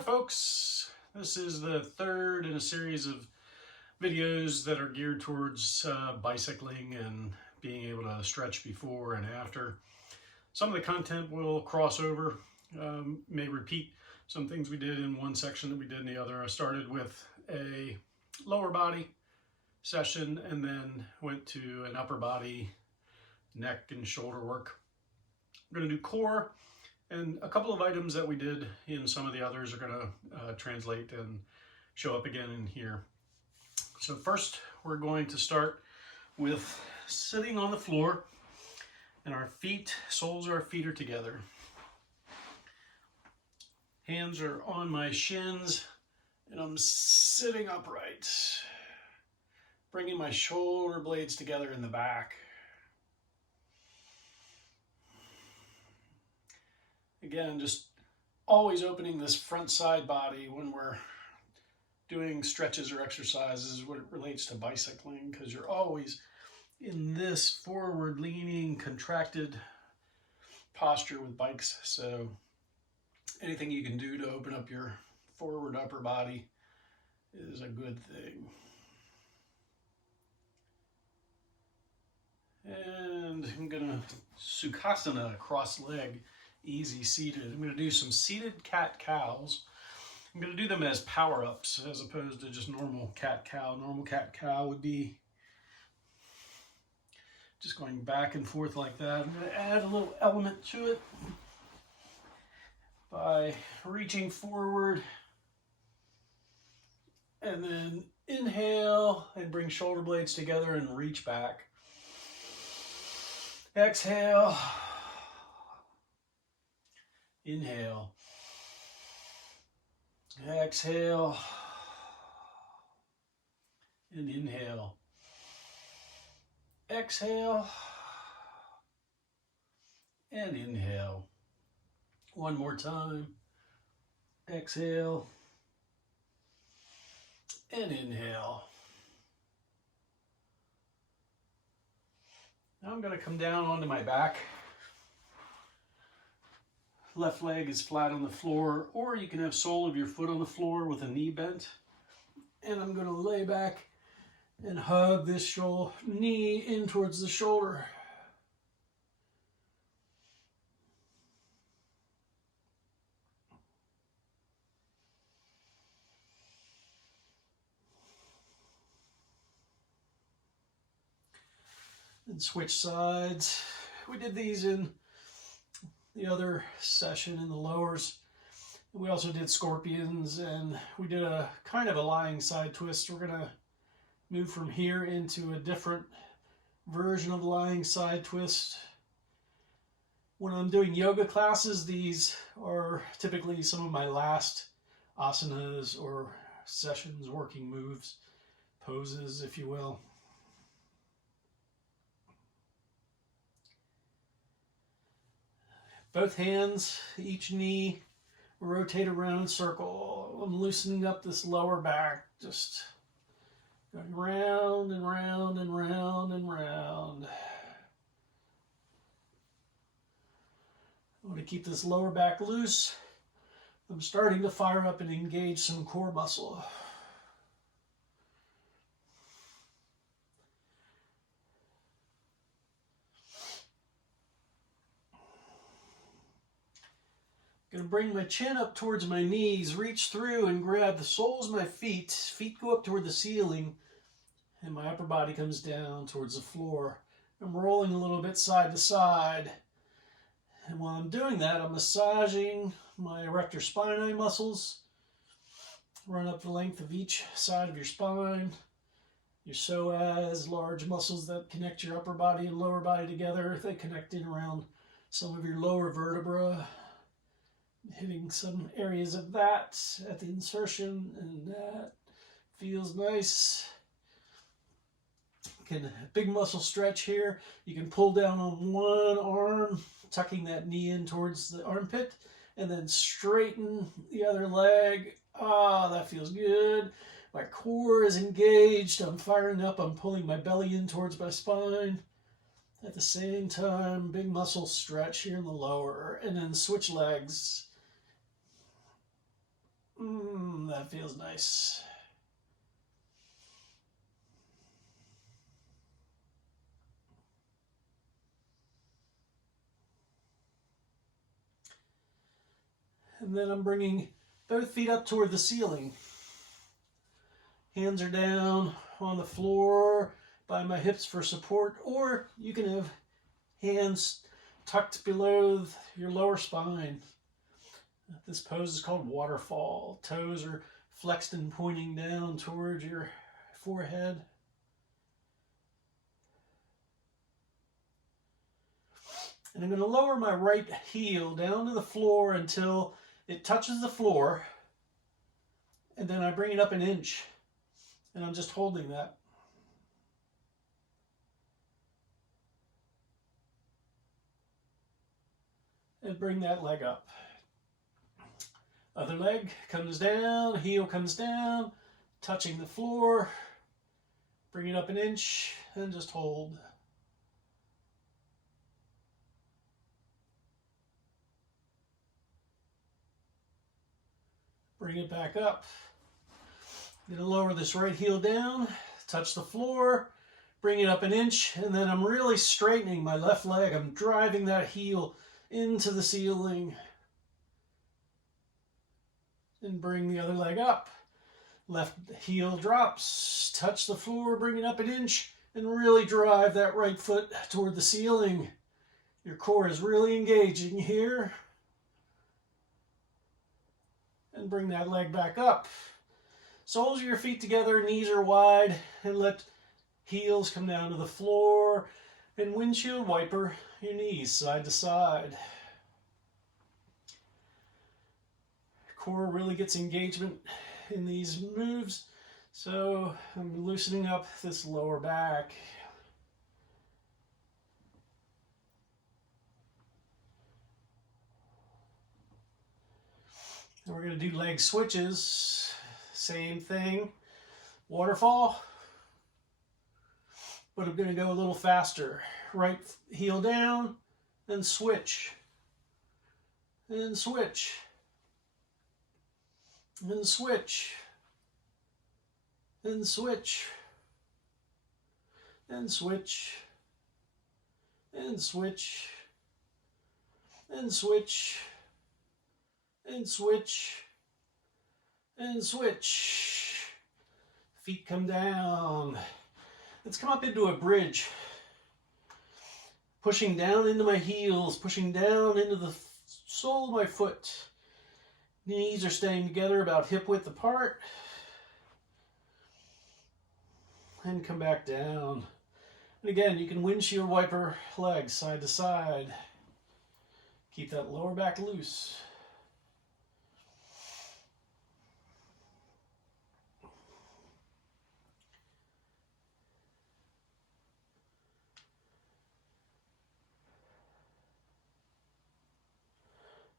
folks, this is the third in a series of videos that are geared towards bicycling and being able to stretch before and after. Some of the content will cross over, may repeat some things we did in one section that we did in the other. I started with a lower body session and then went to an upper body, neck and shoulder work. I'm going to do core. And a couple of items that we did in some of the others are going to translate and show up again in here. So first, we're going to start with sitting on the floor, and our feet, soles of our feet are together. Hands are on my shins, and I'm sitting upright, bringing my shoulder blades together in the back. Again, just always opening this front side body when we're doing stretches or exercises when it relates to bicycling, because you're always in this forward leaning, contracted posture with bikes. So anything you can do to open up your forward upper body is a good thing. And I'm gonna Sukhasana, cross leg. Easy seated. I'm going to do some seated cat-cows. I'm going to do them as power-ups as opposed to just normal cat-cow. Normal cat-cow would be just going back and forth like that. I'm going to add a little element to it by reaching forward and then inhale and bring shoulder blades together and reach back. Exhale. Inhale, exhale, and inhale, exhale, and inhale. One more time, exhale, and inhale. Now I'm going to come down onto my back. Left leg is flat on the floor, or you can have sole of your foot on the floor with a knee bent. And I'm going to lay back and hug this knee in towards the shoulder. And switch sides. We did these in the other session in the lowers. We also did scorpions, and we did a kind of a lying side twist. We're going to move from here into a different version of lying side twist. When I'm doing yoga classes, these are typically some of my last asanas or sessions, working moves, poses, if you will. Both hands, each knee, rotate around in circle. I'm loosening up this lower back, just going round and round and round and round. I want to keep this lower back loose. I'm starting to fire up and engage some core muscle. Gonna bring my chin up towards my knees, reach through and grab the soles of my feet. Feet go up toward the ceiling, and my upper body comes down towards the floor. I'm rolling a little bit side to side. And while I'm doing that, I'm massaging my erector spinae muscles. Run up the length of each side of your spine. Your psoas, large muscles that connect your upper body and lower body together. They connect in around some of your lower vertebrae. Hitting some areas of that at the insertion, and that feels nice. Big muscle stretch here. You can pull down on one arm, tucking that knee in towards the armpit, and then straighten the other leg. That feels good. My core is engaged. I'm firing up. I'm pulling my belly in towards my spine. At the same time, big muscle stretch here in the lower, and then switch legs. That feels nice. And then I'm bringing both feet up toward the ceiling. Hands are down on the floor by my hips for support, or you can have hands tucked below your lower spine. This pose is called waterfall. Toes are flexed and pointing down towards your forehead. And I'm going to lower my right heel down to the floor until it touches the floor, and then I bring it up an inch, and I'm just holding that. And bring that leg up. Other leg comes down, heel comes down, touching the floor. Bring it up an inch and just hold. Bring it back up. I'm going to lower this right heel down, touch the floor, bring it up an inch, and then I'm really straightening my left leg. I'm driving that heel into the ceiling. And bring the other leg up. Left heel drops, touch the floor, bring it up an inch, and really drive that right foot toward the ceiling. Your core is really engaging here. And bring that leg back up. Soles of your feet together, knees are wide, and let heels come down to the floor, and windshield wiper your knees side to side. Core really gets engagement in these moves, so I'm loosening up this lower back. And we're going to do leg switches. Same thing. Waterfall. But I'm going to go a little faster. Right heel down, then switch. And switch. And switch. And switch. And switch. And switch. And switch. And switch, and switch. Feet come down. Let's come up into a bridge. Pushing down into my heels, pushing down into the sole of my foot. Knees are staying together about hip width apart. And come back down. And again, you can windshield wiper legs side to side. Keep that lower back loose.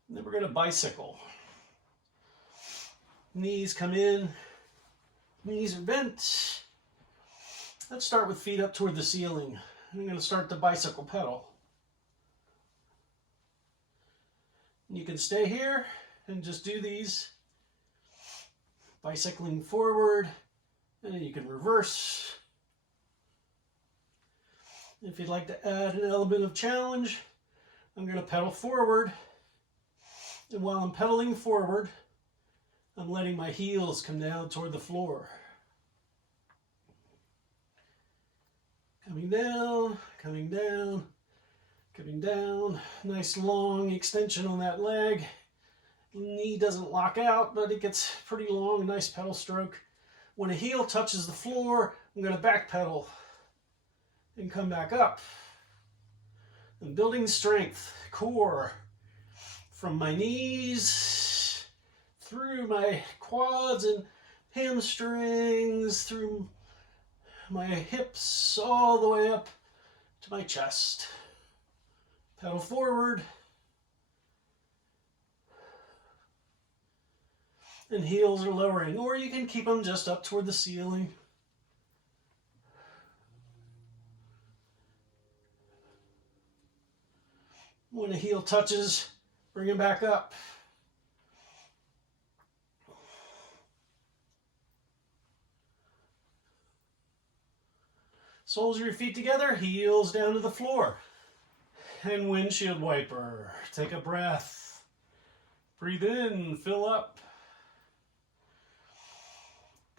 And then we're going to bicycle. Knees come in, knees are bent. Let's start with feet up toward the ceiling. I'm going to start the bicycle pedal. And you can stay here and just do these. Bicycling forward, and then you can reverse. If you'd like to add an element of challenge, I'm going to pedal forward. And while I'm pedaling forward, I'm letting my heels come down toward the floor. Coming down, coming down, coming down. Nice long extension on that leg. Knee doesn't lock out, but it gets pretty long. Nice pedal stroke. When a heel touches the floor, I'm going to back pedal and come back up. I'm building strength, core. From my knees, through my quads and hamstrings, through my hips, all the way up to my chest. Pedal forward. And heels are lowering, or you can keep them just up toward the ceiling. When a heel touches, bring it back up. Soles of your feet together, heels down to the floor. And windshield wiper. Take a breath. Breathe in, fill up.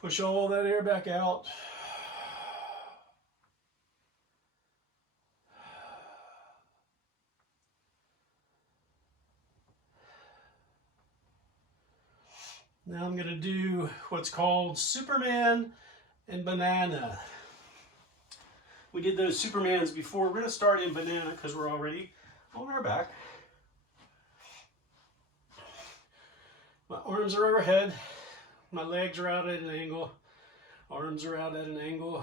Push all that air back out. Now I'm going to do what's called Superman and banana. We did those Supermans before. We're going to start in banana because we're already on our back. My arms are overhead. My legs are out at an angle. Arms are out at an angle.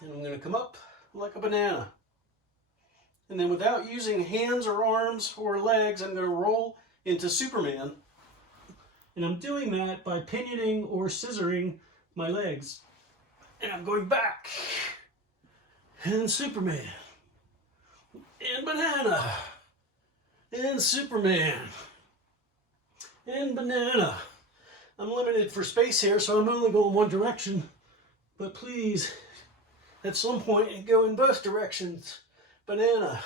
And I'm going to come up like a banana. And then without using hands or arms or legs, I'm going to roll into Superman. And I'm doing that by pinioning or scissoring my legs. And I'm going back. And Superman. And banana. And Superman. And banana. I'm limited for space here, so I'm only going one direction. But please, at some point, go in both directions. Banana.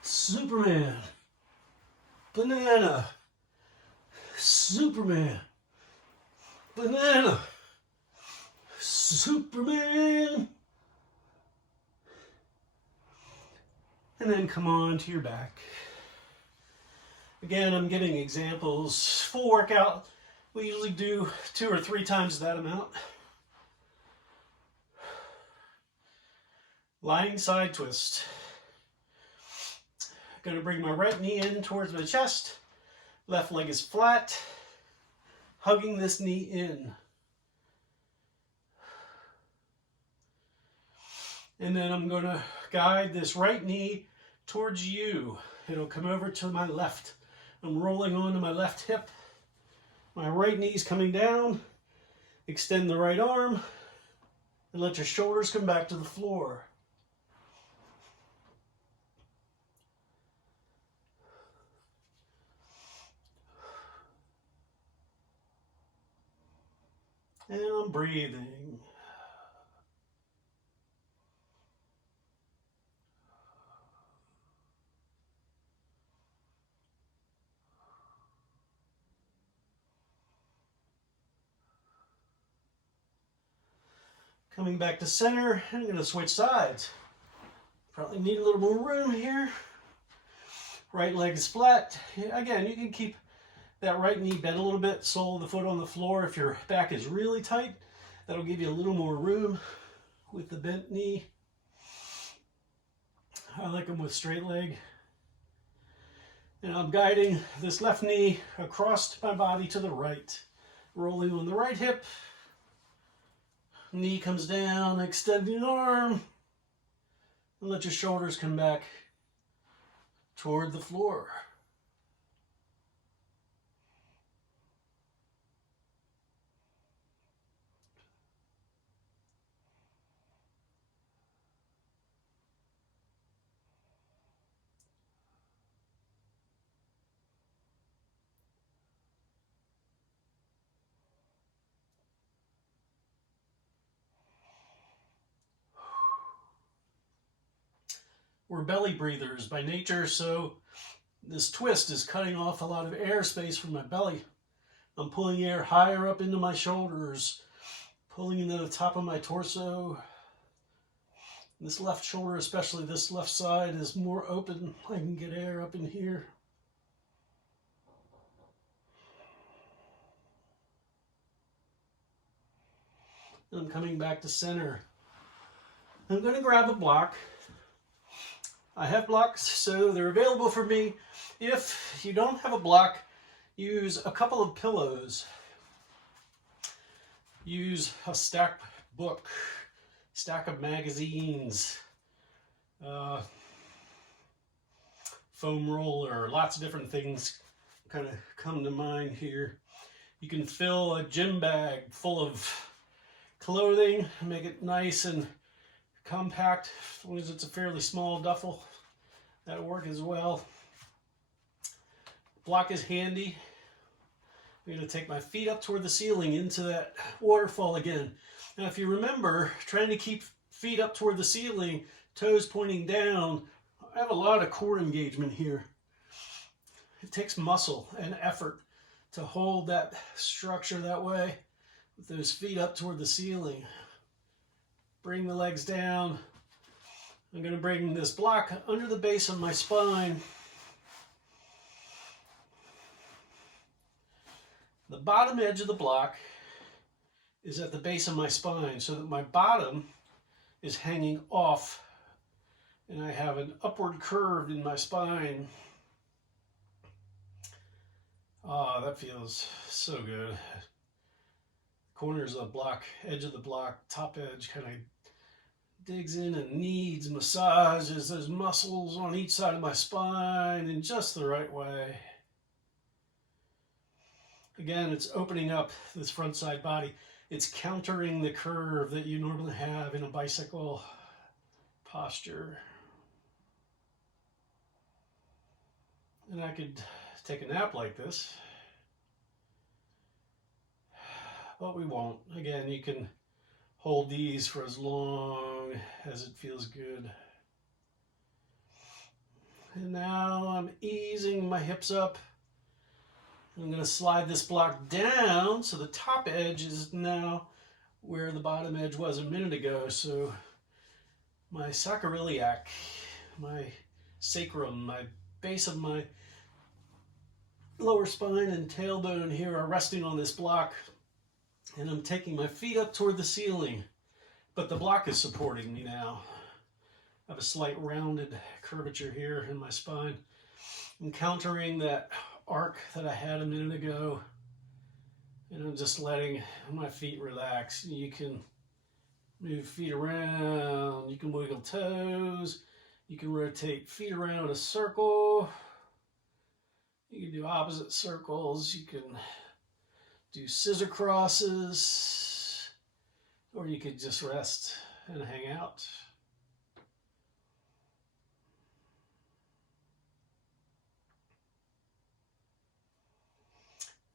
Superman. Banana. Superman. Banana. Superman. And then come on to your back. Again, I'm getting examples. Full workout, we usually do 2 or 3 times that amount. Lying side twist. Going to bring my right knee in towards my chest. Left leg is flat. Hugging this knee in. And then I'm going to guide this right knee towards you. It'll come over to my left. I'm rolling onto my left hip. My right knee's coming down. Extend the right arm. And let your shoulders come back to the floor. And I'm breathing. Coming back to center, I'm going to switch sides. Probably need a little more room here. Right leg is flat. Again, you can keep that right knee bent a little bit, sole of the foot on the floor. If your back is really tight, that'll give you a little more room with the bent knee. I like them with straight leg. And I'm guiding this left knee across my body to the right. Rolling on the right hip. Knee comes down, extending arm. And let your shoulders come back toward the floor. We're belly breathers by nature, so this twist is cutting off a lot of air space from my belly. I'm pulling air higher up into my shoulders, pulling into the top of my torso. This left shoulder, especially this left side, is more open. I can get air up in here. I'm coming back to center. I'm going to grab a block. I have blocks, so they're available for me. If you don't have a block, use a couple of pillows. Use a stack book, stack of magazines, foam roller, lots of different things kind of come to mind here. You can fill a gym bag full of clothing, make it nice and compact, as long as it's a fairly small duffel. That'll work as well. Block is handy. I'm going to take my feet up toward the ceiling into that waterfall again. Now, if you remember, trying to keep feet up toward the ceiling, toes pointing down, I have a lot of core engagement here. It takes muscle and effort to hold that structure that way with those feet up toward the ceiling. Bring the legs down. I'm going to bring this block under the base of my spine. The bottom edge of the block is at the base of my spine so that my bottom is hanging off and I have an upward curve in my spine. Ah, that feels so good. Corners of the block, edge of the block, top edge kind of digs in and needs massages those muscles on each side of my spine in just the right way. Again, it's opening up this front side body. It's countering the curve that you normally have in a bicycle posture. And I could take a nap like this, but we won't. Again, you can hold these for as long as it feels good. And now I'm easing my hips up. I'm going to slide this block down so the top edge is now where the bottom edge was a minute ago. So my sacroiliac, my sacrum, my base of my lower spine and tailbone here are resting on this block. And I'm taking my feet up toward the ceiling, but the block is supporting me now. I have a slight rounded curvature here in my spine. I'm countering that arc that I had a minute ago, and I'm just letting my feet relax. You can move feet around, you can wiggle toes, you can rotate feet around in a circle, you can do opposite circles, you can do scissor crosses, or you could just rest and hang out.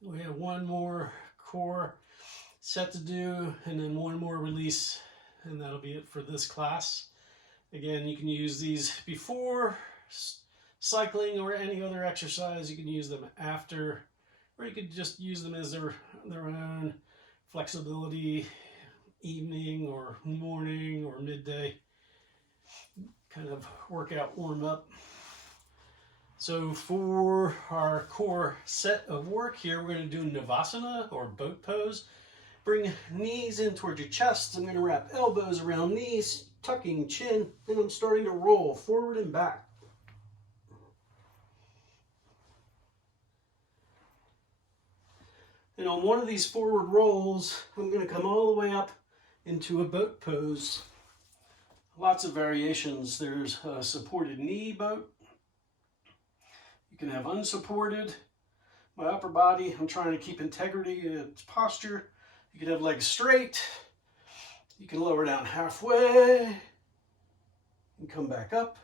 We have one more core set to do, and then one more release, and that'll be it for this class. Again, you can use these before cycling or any other exercise. You can use them after, or you could just use them as their own flexibility, evening or morning or midday kind of workout warm up. So for our core set of work here, we're going to do Navasana or boat pose. Bring knees in towards your chest. I'm going to wrap elbows around knees, tucking chin, and I'm starting to roll forward and back. And on one of these forward rolls, I'm going to come all the way up into a boat pose. Lots of variations. There's a supported knee boat. You can have unsupported. My upper body, I'm trying to keep integrity in its posture. You can have legs straight. You can lower down halfway and come back up.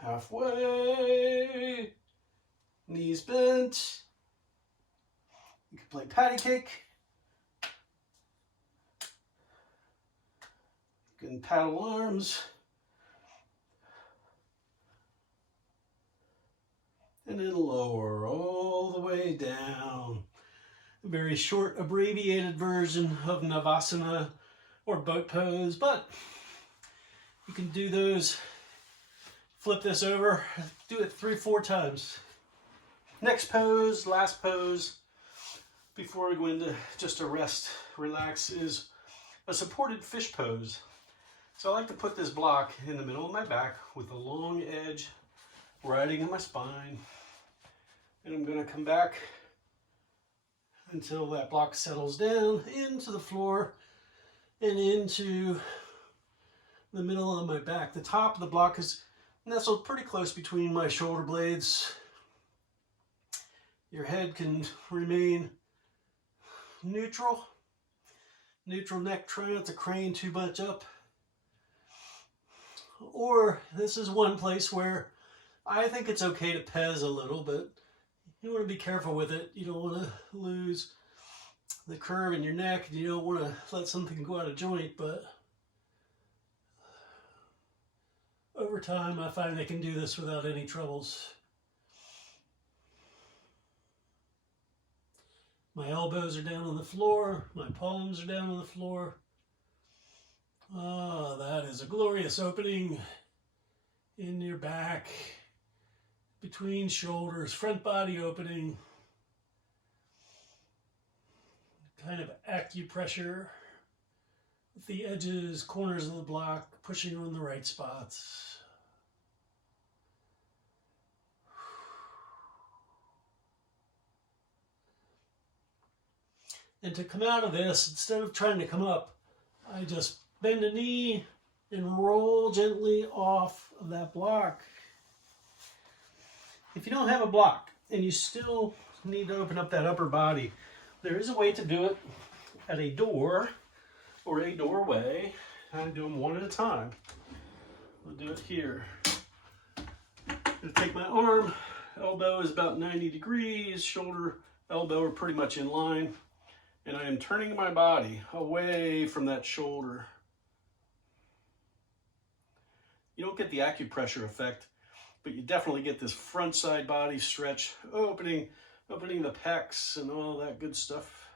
Halfway. Knees bent. You can play patty cake. You can paddle arms. And then lower all the way down. A very short abbreviated version of Navasana or boat pose, but you can do those, flip this over, do it 3-4 times. Next pose, last pose, before we go into just a rest, relax, is a supported fish pose. So I like to put this block in the middle of my back with a long edge riding in my spine. And I'm going to come back until that block settles down into the floor and into the middle of my back. The top of the block is nestled pretty close between my shoulder blades. Your head can remain neutral. Neutral neck, try not to crane too much up. Or this is one place where I think it's okay to pez a little bit. You want to be careful with it. You don't want to lose the curve in your neck, and you don't want to let something go out of joint, but over time I find I can do this without any troubles. My elbows are down on the floor, my palms are down on the floor. Ah, that is a glorious opening in your back, between shoulders, front body opening. Kind of acupressure with the edges, corners of the block, pushing on the right spots. And to come out of this, instead of trying to come up, I just bend a knee and roll gently off of that block. If you don't have a block and you still need to open up that upper body, there is a way to do it at a door or a doorway. I do them one at a time. I'll do it here. I'm going to take my arm, elbow is about 90 degrees, shoulder, elbow are pretty much in line, and I am turning my body away from that shoulder. You don't get the acupressure effect, but you definitely get this front side body stretch, opening the pecs and all that good stuff.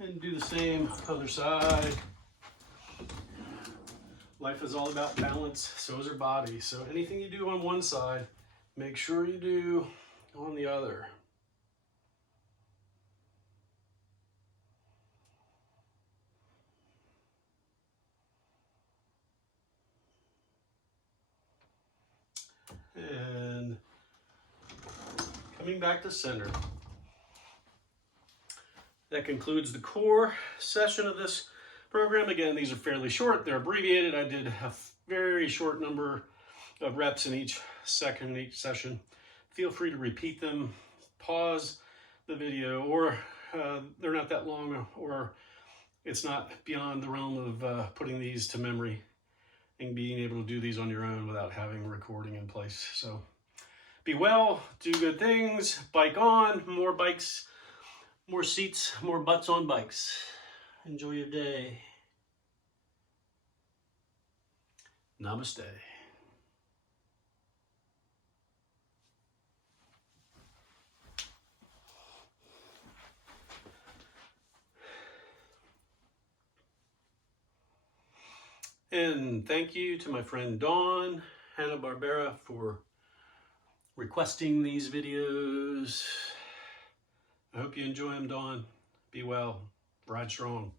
And do the same other side. Life is all about balance, so is our body. So anything you do on one side, make sure you do on the other. And coming back to center. That concludes the core session of this program. Again, these are fairly short, they're abbreviated. I did a very short number of reps in each session. Feel free to repeat them, pause the video, or they're not that long, or it's not beyond the realm of putting these to memory and being able to do these on your own without having a recording in place. So be well, do good things, bike on, more bikes, more seats, more butts on bikes. Enjoy your day. Namaste. And thank you to my friend Dawn Hanna-Barbera for requesting these videos. I hope you enjoy them, Dawn. Be well. Ride strong.